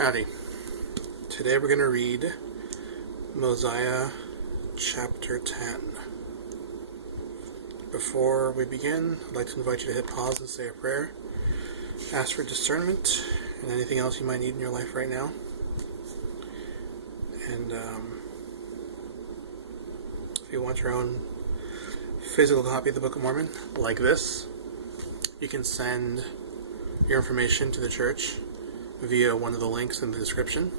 Howdy. Today we're going to read Mosiah chapter 10. Before we begin, I'd like to invite you to hit pause and say a prayer. Ask for discernment and anything else you might need in your life right now. And if you want your own physical copy of the Book of Mormon, like this, you can send your information to the church via one of the links in the description.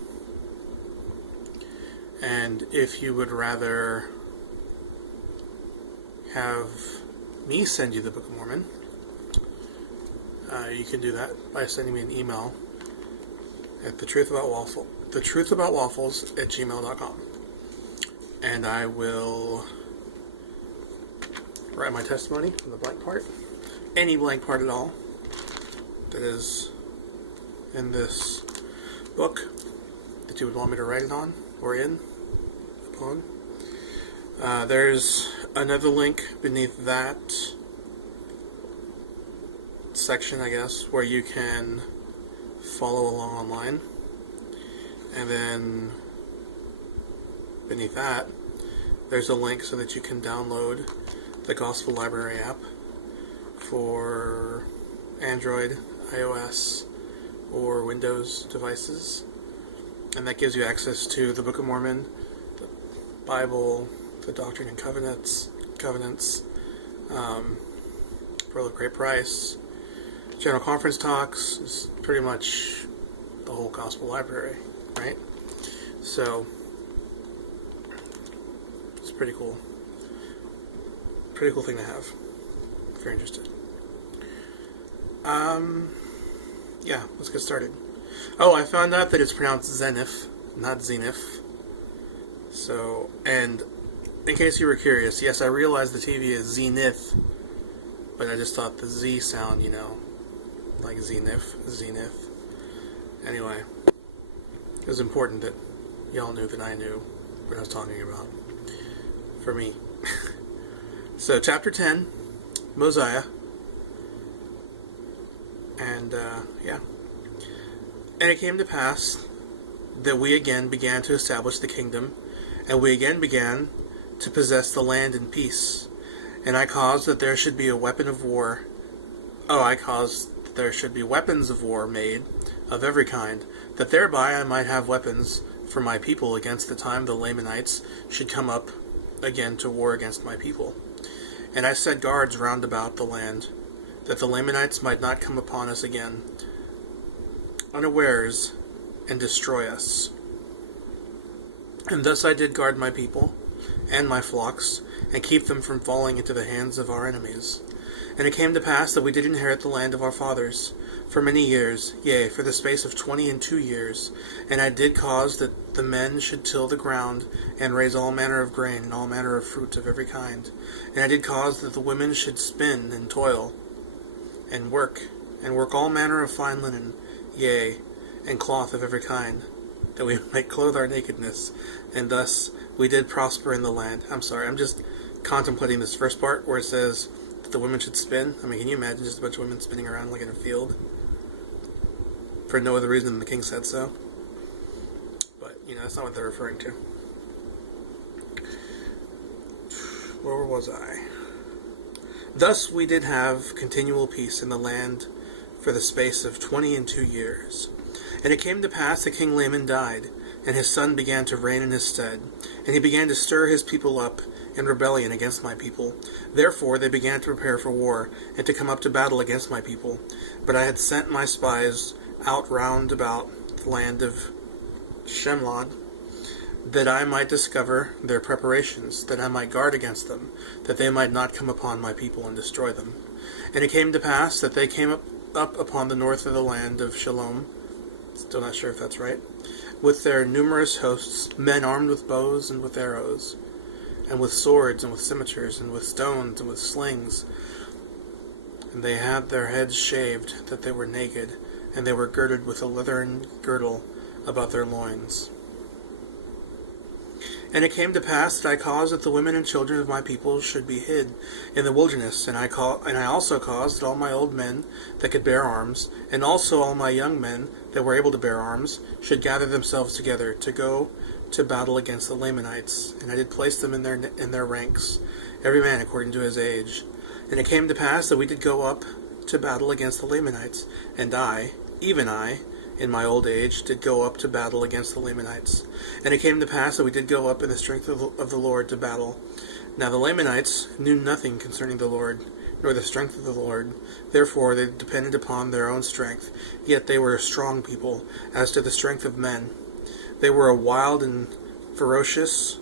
And if you would rather have me send you the Book of Mormon, you can do that by sending me an email at thetruthaboutwaffles@gmail.com, and I will write my testimony on the blank part, any blank part at all that is in this book that you would want me to write it on or upon. There's another link beneath that section, I guess, where you can follow along online, and then beneath that there's a link so that you can download the Gospel Library app for Android, iOS, or Windows devices, and that gives you access to the Book of Mormon, the Bible, the Doctrine and Covenants, Pearl of Great Price, General Conference Talks. Is pretty much the whole Gospel Library, right? So it's pretty cool. Pretty cool thing to have if you're interested. Yeah, let's get started. Oh, I found out that it's pronounced Zenith, not Zenith. So, and in case you were curious, yes, I realized the TV is Zenith, but I just thought the Z sound, like Zenith. Anyway, it was important that y'all knew that I knew what I was talking about. For me. So, chapter 10, Mosiah. And, And it came to pass that we again began to establish the kingdom, and we again began to possess the land in peace. And I caused that there should be a weapon of war. I caused that there should be weapons of war made of every kind, that thereby I might have weapons for my people against the time the Lamanites should come up again to war against my people. And I set guards round about the land, that the Lamanites might not come upon us again unawares and destroy us. And thus I did guard my people and my flocks, and keep them from falling into the hands of our enemies. And it came to pass that we did inherit the land of our fathers for many years, yea, for the space of 22 years. And I did cause that the men should till the ground, and raise all manner of grain, and all manner of fruit of every kind. And I did cause that the women should spin and toil, and work all manner of fine linen, yea, and cloth of every kind, that we might clothe our nakedness, and thus we did prosper in the land. I'm just contemplating this first part where it says that the women should spin. I mean, can you imagine just a bunch of women spinning around like in a field? For no other reason than the king said so. But, that's not what they're referring to. Where was I? Thus we did have continual peace in the land for the space of 22 years. And it came to pass that King Laman died, and his son began to reign in his stead. And he began to stir his people up in rebellion against my people. Therefore they began to prepare for war, and to come up to battle against my people. But I had sent my spies out round about the land of Shemlod, that I might discover their preparations, that I might guard against them, that they might not come upon my people and destroy them. And it came to pass that they came up upon the north of the land of Shalom, still not sure if that's right, with their numerous hosts, men armed with bows and with arrows, and with swords and with scimitars, and with stones and with slings. And they had their heads shaved, that they were naked, and they were girded with a leathern girdle about their loins. And it came to pass that I caused that the women and children of my people should be hid in the wilderness, and I also caused that all my old men that could bear arms, and also all my young men that were able to bear arms, should gather themselves together to go to battle against the Lamanites. And I did place them in their ranks, every man according to his age. And it came to pass that we did go up to battle against the Lamanites, and I, even I, in my old age, did go up to battle against the Lamanites. And it came to pass that we did go up in the strength of the Lord to battle. Now the Lamanites knew nothing concerning the Lord, nor the strength of the Lord. Therefore they depended upon their own strength, yet they were a strong people, as to the strength of men. They were a wild and ferocious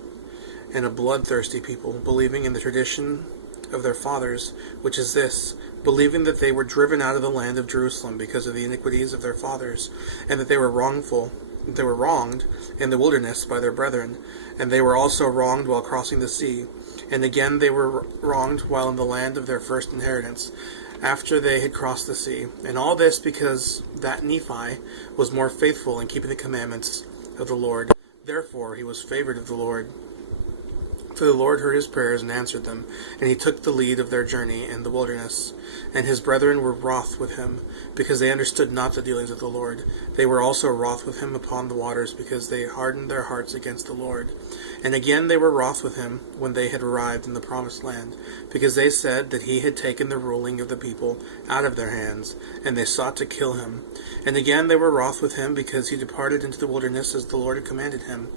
and a bloodthirsty people, believing in the tradition of their fathers, which is this, believing that they were driven out of the land of Jerusalem because of the iniquities of their fathers, and that they were wronged in the wilderness by their brethren, and they were also wronged while crossing the sea, and again they were wronged while in the land of their first inheritance, after they had crossed the sea. And all this because that Nephi was more faithful in keeping the commandments of the Lord. Therefore he was favored of the Lord. For the Lord heard his prayers and answered them, and he took the lead of their journey in the wilderness. And his brethren were wroth with him, because they understood not the dealings of the Lord. They were also wroth with him upon the waters, because they hardened their hearts against the Lord. And again they were wroth with him when they had arrived in the promised land, because they said that he had taken the ruling of the people out of their hands, and they sought to kill him. And again they were wroth with him, because he departed into the wilderness as the Lord had commanded him,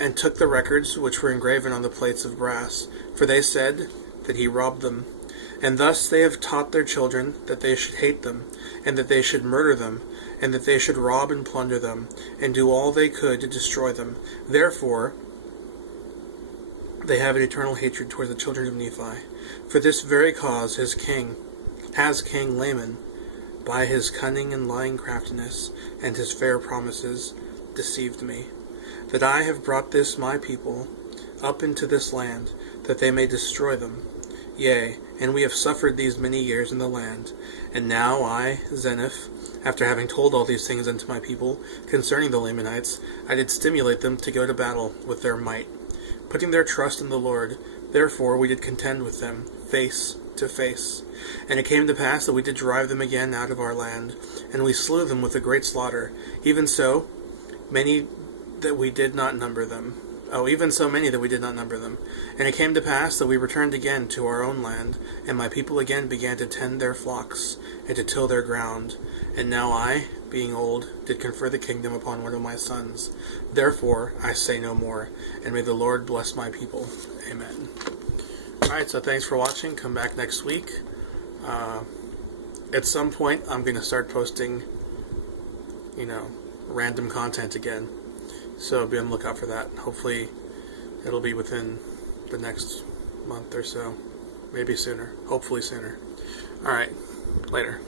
and took the records which were engraven on the plates of brass, for they said that he robbed them. And thus they have taught their children that they should hate them, and that they should murder them, and that they should rob and plunder them, and do all they could to destroy them. Therefore they have an eternal hatred toward the children of Nephi. For this very cause has King Laman, by his cunning and lying craftiness, and his fair promises, deceived me, that I have brought this my people up into this land, that they may destroy them. Yea, and we have suffered these many years in the land. And now I, Zeniff, after having told all these things unto my people concerning the Lamanites, I did stimulate them to go to battle with their might, putting their trust in the Lord. Therefore we did contend with them, face to face. And it came to pass that we did drive them again out of our land, and we slew them with a great slaughter, even so many that we did not number them. Even so many that we did not number them. And it came to pass that we returned again to our own land, and my people again began to tend their flocks, and to till their ground. And now I, being old, did confer the kingdom upon one of my sons. Therefore I say no more, and may the Lord bless my people. Amen. Alright, so thanks for watching. Come back next week. At some point, I'm going to start posting, random content again. So be on the lookout for that. Hopefully it'll be within the next month or so. Maybe sooner. Hopefully sooner. Alright. Later.